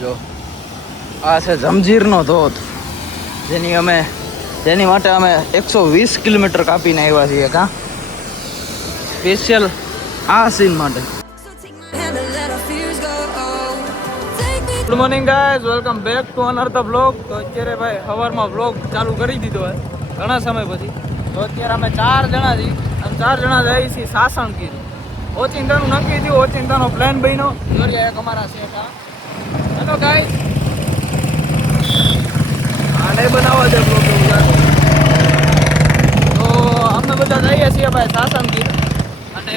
જો આ છે જંજીરનો ધોધ, જેની માટે અમે 120 કિલોમીટર કાપીને આવ્યા છીએ કા સ્પેશિયલ આ સીન માટે. Good morning guys, welcome back to another blog. તો અત્યારે ભાઈ સવારમાં બ્લોગ ચાલુ કરી દીધો હોય ઘણા સમય પછી. તો અત્યારે અમે 4 જણા છીએ અને 4 જણા જઈએ છીએ સાસણગીર. ઓચિંતાનું નક્કી થયું, ઓચિંતાનો પ્લાન બન્યો. જોઈએ એક અમારા સેટ હેલો ગાઈઝ, આ નહીં બનાવવા દે બ્લોગ એવું લાગે. તો અમે બધા જઈએ છીએ ભાઈ સાસણગીર અને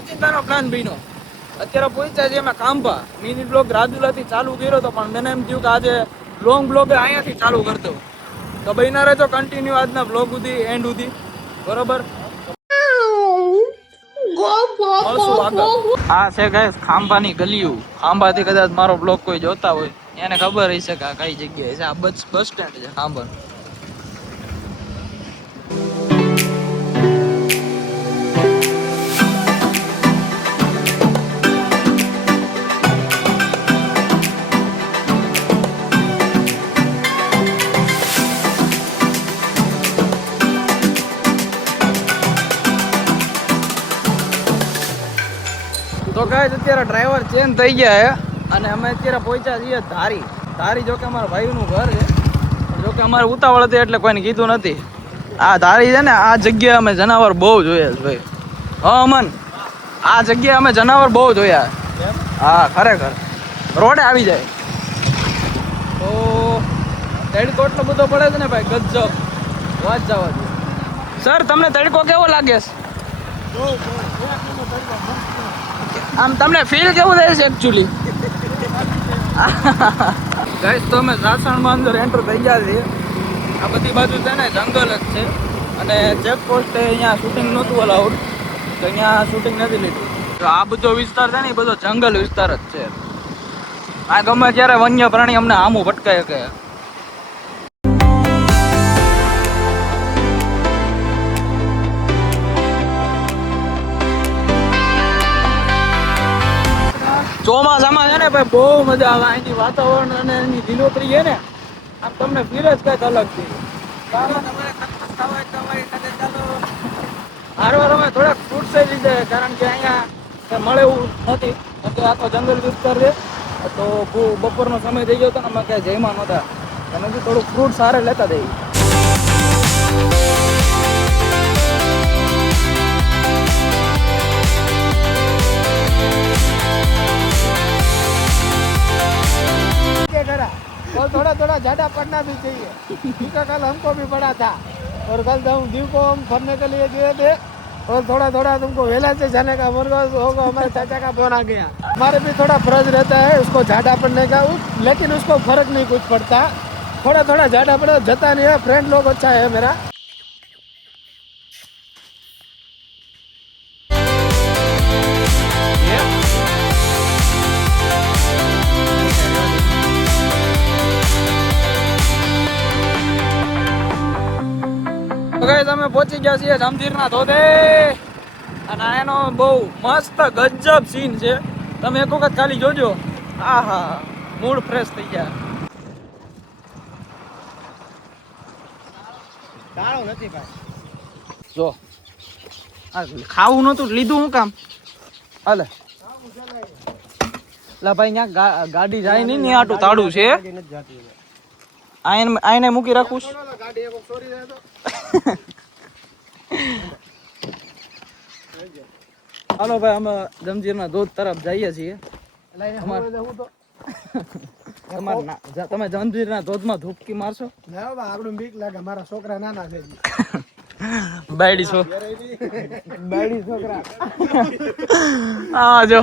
ઓચિંતાનો પ્લાન બન્યો. અત્યારે પહોંચ્યા છીએ અમે ખાંભા. મિની બ્લોગ રાજુલાથી ચાલુ કર્યો હતો, પણ મને એમ થયું કે આજે લોંગ બ્લોગ અહીંયાથી ચાલુ કરતો. તો બન્યા રહેજો કન્ટિન્યુ આજના બ્લોગ સુધી, એન્ડ સુધી, બરોબર? આ છે ગાઈસ ખાંભાની ગલીઓ. ખાંભાથી કદાચ મારો બ્લોગ કોઈ જોતા હોય એને ખબર હશે કે આ કઈ જગ્યાએ છે. આ બસ સ્ટેન્ડ છે ખાંભા. તો ગાઈસ અત્યારે ડ્રાઈવર ચેન્જ થઈ ગયા છે અને અમે અત્યારે પહોંચ્યા છીએ ધારી. જો કે અમારા ભાઈનું ઘર છે, જો કે અમારે ઉતાવળ હતી એટલે કોઈને કીધું નથી. આ ધારી છે ને, આ જગ્યાએ અમે જનાવર બહુ જોયા છે ભાઈ. હા અમન, આ જગ્યાએ અમે જનાવર બહુ જોયા. હા ખરેખર રોડે આવી જાય તો તડકો એટલો બધો પડે છે ને ભાઈ, ગજબ વાત જવા દે. સર તમને તડકો કેવો લાગે છે? આમ તમને ફીલ કેવું થાય છે એકચ્યુઅલી? ગાઈસ તો અમે સાસણમાં અંદર એન્ટર થઈ ગયા છીએ. આ બધી બાજુ છે ને જંગલ જ છે અને ચેકપોસ્ટે અહીંયા શૂટિંગ નહોતું અલાઉડ, તો અહીંયા શૂટિંગ નથી લીધું. તો આ બધો વિસ્તાર છે ને એ બધો જંગલ વિસ્તાર જ છે. આ ગમે ત્યારે વન્ય પ્રાણી અમને આમું ભટકાય કે. ચોમાસામાં છે ને ભાઈ બહુ મજા આવે. અહીંની વાતાવરણ અને એની લીલોતરી છે ને, આમ તમને ફીલ જ કંઈક અલગ છે. હારવાર અમે થોડાક ફ્રૂટ લઈ લીધા કારણ કે અહીંયા મળે એવું નથી. એટલે આ તો જંગલ વિસ્તાર છે, તો બપોરનો સમય થઈ ગયો હતો ને અમે ક્યાંય જઈમાં નહોતા. અને થોડુંક ફ્રૂટ સારે લેતા જઈએ. और थोड़ा थोड़ा ज़्यादा पढ़ना भी चाहिए, क्योंकि कल हमको भी पढ़ा था और कल तो हम दीव को हम पढ़ने के लिए गए थे और थोड़ा थोड़ा तुमको वेला से जाने का मन होगा. हमारे चाचा का फोन आ गया. हमारे भी थोड़ा फर्ज रहता है उसको ज़्यादा पढ़ने का, लेकिन उसको फर्क नहीं कुछ पड़ता. थोड़ा थोड़ा ज़्यादा पढ़ो, जता नहीं है. फ्रेंड लोग अच्छा है मेरा. અમે પહોંચી ગયા છીએ જંજીરના ધોધે અને એનો બહુ મસ્ત ગજબ સીન છે. તમે એક વખત ખાલી જોજો. આહા, મૂડ ફ્રેશ થઈ ગયા. દાળો નથી ભાઈ. જો આ ખાવું નતું લીધું હું કામ? હાલે લા ભાઈ, ત્યાં ગાડી જાય નહીં ને આટું તાળું છે. આઈને મૂકી રાખું. હાલો ભાઈ, અમે જંજીરના ધોધ તરફ જઈએ છીએ. તમે જંજીરના ધોધમાં ધૂપકી મારશો? આપણું બીક લાગે, મારા છોકરા નાના છે. બાયડી છોકરા. હા જો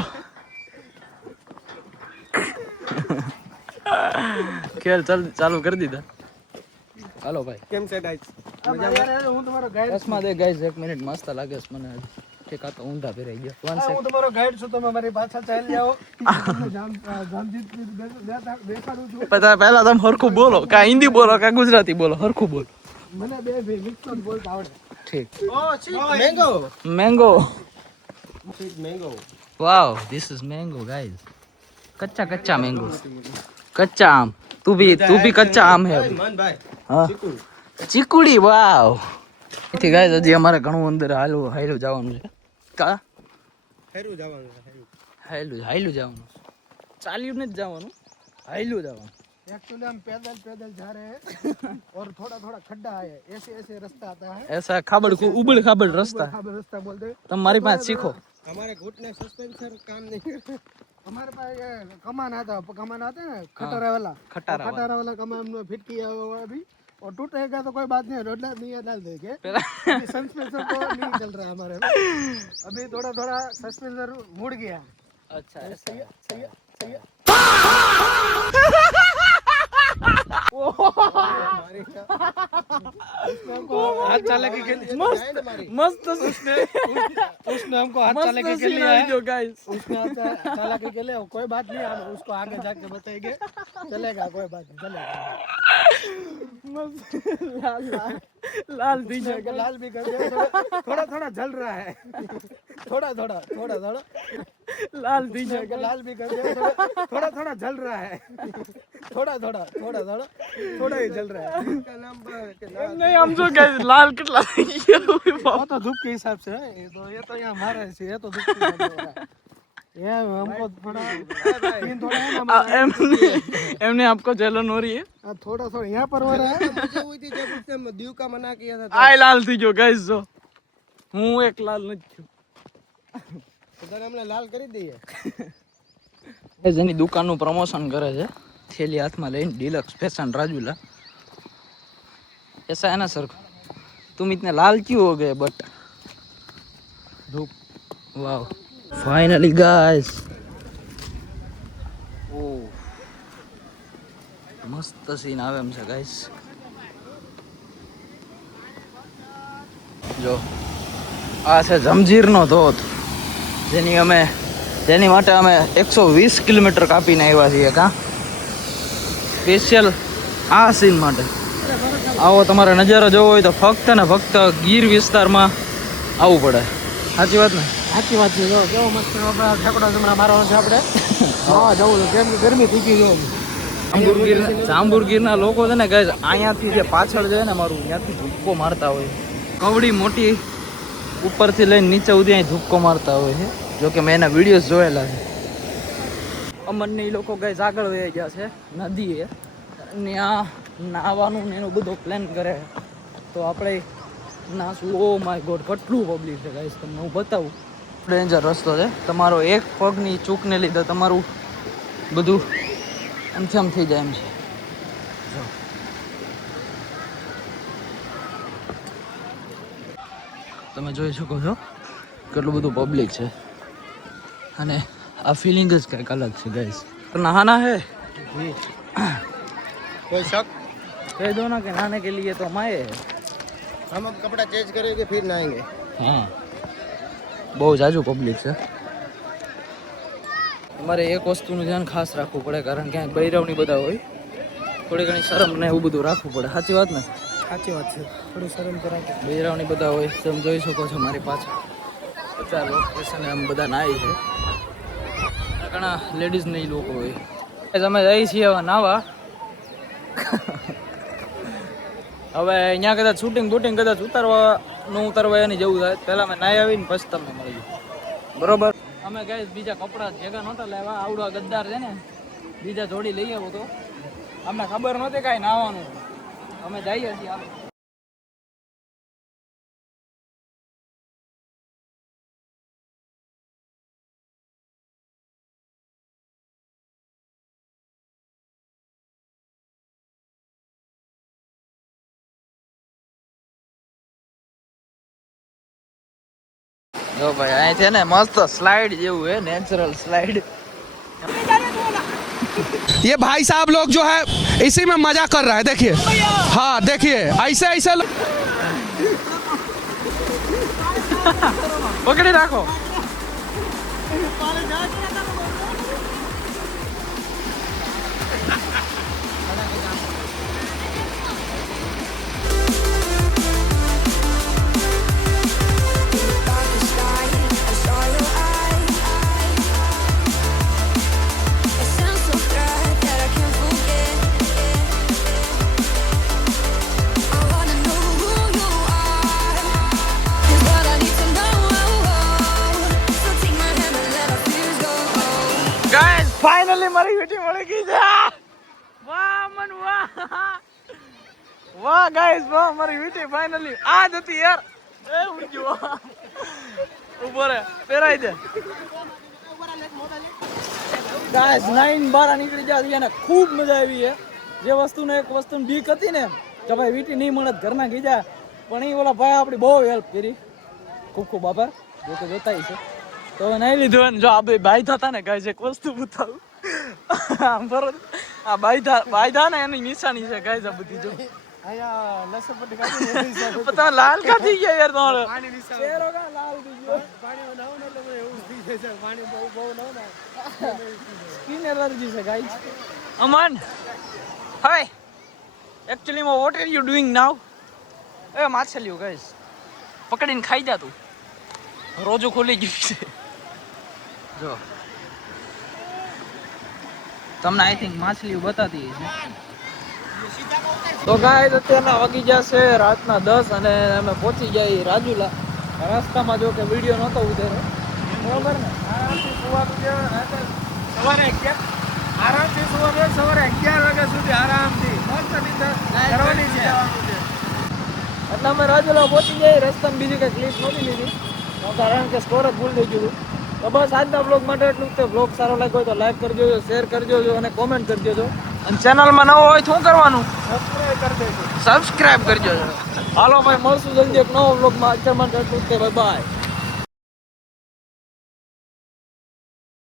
ખેલ ચાલુ કરી દીધા. હાલો ભાઈ, કેમ છે ગાઈસ? હું તમારો ગાઈડ. ચશ્મા દે ગાઈસ, 1 મિનિટ મસ્ત લાગે છે મને. ઠીક, આ તો ઊંધા પહેરાઈ ગયા. હું તમારો ગાઈડ છું, તમે મારી પાછળ ચાલી જાઓ. દેખાડું છું. પહેલા તમે હરખું બોલો, કા હિન્દી બોલો કા ગુજરાતી બોલો, હરખું બોલો. મને બે મિક્સ બોલતા આવડે. ઠીક. Mango. Wow, this is mango guys. कच्चा कच्चा मैंगो कच्चा आम तू भी कच्चा आम है अभी हाँ ચીકુડી વાવ થી ગાઈસ હજી અમારે ઘણું અંદર હાયલું જવાનું છે કા હાયલું જવાનું ચાલ્યું નથી જવાનું હાયલું જવાનું एक्चुअली हम पैदल पैदल जा रहे हैं और थोड़ा थोड़ा खड्डा है ऐसे ऐसे रास्ता आता है ऐसा खाबड़ को उबड़ खाबड़ रास्ता रास्ता बोलते हैं तुम्हारी पास सीखो हमारे घुटने सस्पेंसर काम नहीं हमारे पास ये कमान आता है ना खटारा वाला कमान में फिट किया हुआ है अभी और टूटेगा तो कोई बात नहीं रोड नहीं डाल देंगे सस्पेंसर तो नहीं चल रहा है हमारे में अभी थोड़ा थोड़ा सस्पेंसर मुड़ गया अच्छा सही है हाथ चालाकी के लिए मस्त उसने हमको हाथ चालाकी के लिए है जो गाइस उसने हाथ चालाकी के लिए कोई बात नहीं हम उसको आगे जाके बताएंगे चलेगा कोई बात नहीं चलेगा लाल दीजिए लाल भी कर दे थोड़ा थोड़ा जल रहा है थोड़ा लाल दीजिए लाल भी कर दे थोड़ा थोड़ा जल रहा है थोड़ा ही जल रहा है नहीं हम जो गाइस लाल कितना वो तो धूप के हिसाब से है ये तो यहाँ हमारे से है तो धूप के हिसाब से हो रहा है ये हमको थोड़ा एमने आपको जलन हो रही है थोड़ा यहाँ पर हो रहा है मुझे हुई थी जब उसने दीव का मना किया था आय लाल थी जो गाइस जो હું એક લાલ નથી છું તો हमने लाल કરી દઈએ જેની દુકાનનું પ્રમોશન કરે છે થેલી હાથમાં લઈને ડિલક્સ ફેશન રાજુલા ऐसा है ना सर तुम इतने लाल क्यों हो गए बट धूप वाह फाइनली गाइस ओ मस्त सीन આવે એમ છે ગાઈસ જો આ છે જમજીરનો ધોધ જેની માટે અમે 120 કિલોમીટર કાપીને આવ્યા છીએ કા સ્પેશિયલ આ સીન માટે આવો તમારે નજારો જોવો હોય તો ફક્ત ને ફક્ત ગીર વિસ્તારમાં આવવું પડે સાચી વાત ને સાચી વાત છે જો કેવો મસ્ત ઠેકડો હમણાં મારવાનો છે આપણે હા જવું છે કેમ કે ગરમી થઈ ગઈ છે જાંબુર ગીરના લોકો છે ને ગાઈસ અહીંયાથી જે પાછળ જાય ને મારું ત્યાંથી ધુક્કો મારતા હોય કવડી મોટી ઉપરથી લઈને નીચે સુધી અહીં ધુક્કો મારતા હોય છે જો કે મેં એના વિડીયોઝ જોયેલા છે અમરને એ લોકો ગાઈસ આગળ વહી ગયા છે નદીએ ત્યાં નાહવાનું ને એનું બધું પ્લાન કરે તો આપણે નાશું ઓ માય ગોડ કેટલું પબ્લિક છે ગાઈસ તમને હું બતાવું ડેન્જર રસ્તો છે તમારો એક પગની ચૂકને લીધે તમારું બધું આમ થઈ જાય એમ છે તમે જોઈ શકો છો કેટલું બધું પબ્લિક છે અને આ ફિલિંગ જ કંઈક અલગ છે ગાઈસ नहाना है कोई शक कह दो ना कि नहाने के लिए तो हम आए हैं हम अब कपड़ा चेंज करेंगे फिर नहाएंगे हाँ બહુ જાજુ પબ્લિક છે તમારે એક વસ્તુનું ધ્યાન ખાસ રાખવું પડે કારણ કે બૈરાવની બધા હોય થોડી ઘણી શરમ ને એવું બધું રાખવું પડે સાચી વાત ને સાચી વાત છે થોડી શરમ તો રાખો બૈરાવની બધા હોય તમે જોઈ શકો છો મારી પાછળ બધા લોકેશન આમ બધા નાય છે ઘણા લેડીઝ ને લોકો હોય અમે જઈએ છીએ હવે નાવા હવે અહીંયા કદાચ શૂટિંગ બૂટિંગ કદાચ ઉતારવા એની જવું થાય પહેલાં અમે નાહી આવીને પછી તમને મળી બરોબર અમે ગાઈસ બીજા કપડાં ભેગા નહોતા લેવા આવડો ગદ્દાર છે ને બીજા જોડી લઈ આવો તો અમને ખબર નહોતી કાંઈ નાહવાનું અમે જઈએ છીએ જો ભાઈ અહીં છે ને મસ્ત સ્લાઇડ જેવું है नेचुरल स्लाइड ये भाई साहब लोग जो है इसी में मजा कर रहा है देखिए हाँ देखिए ऐसे ऐसे પકડી રાખો ફાઇનલી મારી વીટી મળી ગઈ છે વાહ મન વાહ વાહ ગાઈસ વાહ મારી વીટી ફાઇનલી આ જ હતી યાર એ ઉડ્યો ઉભો રે પહેરાઈ દે ગાઈસ 9-12 નીકળી જાય અને ખૂબ મજા આવી છે જે વસ્તુને એક વસ્તુની બીક હતી ને કે ભાઈ વીટી નહીં મળે ઘરના ગીજા પણ એ ઓલા ભાઈ આપણી બહુ હેલ્પ કરી ખૂબ ખૂબ આભાર જો કે જોતા છે તો નહીં લીધું ને જો આ ભાઈ થતા ને ગાઈસ એક વસ્તુ બતાવું આમ બરોબર આ બાયધા ને એની નિશાની છે ગાઈસ આ બધી જો અહીંયા લસણ પટ્ટી કાઢી પતા લાલ કા થઈ ગયા યાર તમારો પાણી વિશે ચહેરો કા લાલ થઈ ગયો પાણી બનાવો ને એટલે મને એવું થઈ જાય છે પાણી બહુ બહુ ન ને સ્કિન એલર્જી છે guys Aman hi actually what are you doing now એ માછલીઓ ગાઈસ પકડીને ખાઈ જા તું રોજો ખોલી ગયું છે જો તમને આઈ થિંક માછલીઓ બતાતી છે તો ગાઈસ અત્યારના વાગી જશે રાતના 10 અને અમે પહોંચી ગયા રાજુલા રસ્તામાં જો કે વિડીયો નહોતો ઉતર્યો બરોબર ને આરામથી સુવાનું છે સવારે 11 આરામથી સુવાનું સવારે 11 વાગ્યા સુધી આરામથી મસ્ત રીતે કરવાની છે એટલે અમે રાજુલા પહોંચી ગયા રસ્તામાં બીજી કઈ ક્લિપ નહોતી લીધી કારણ કે સ્ટોરેજ ફૂલ થઈ ગયું તો બસ આજના બ્લોગ માટે એટલું જ. બ્લોગ સારો લાગ્યો હોય તો લાઈક કરજો શેર કરજો અને કોમેન્ટ કરજો અને ચેનલમાં નવો હોય શું કરવાનું સબસ્ક્રાઇબ કરી દેજો સબસ્ક્રાઇબ કરજો હાલો ભાઈ મળશું જલ્દી એક નવો બ્લોગમાં અત્યાર માટે એટલું જ. બાય.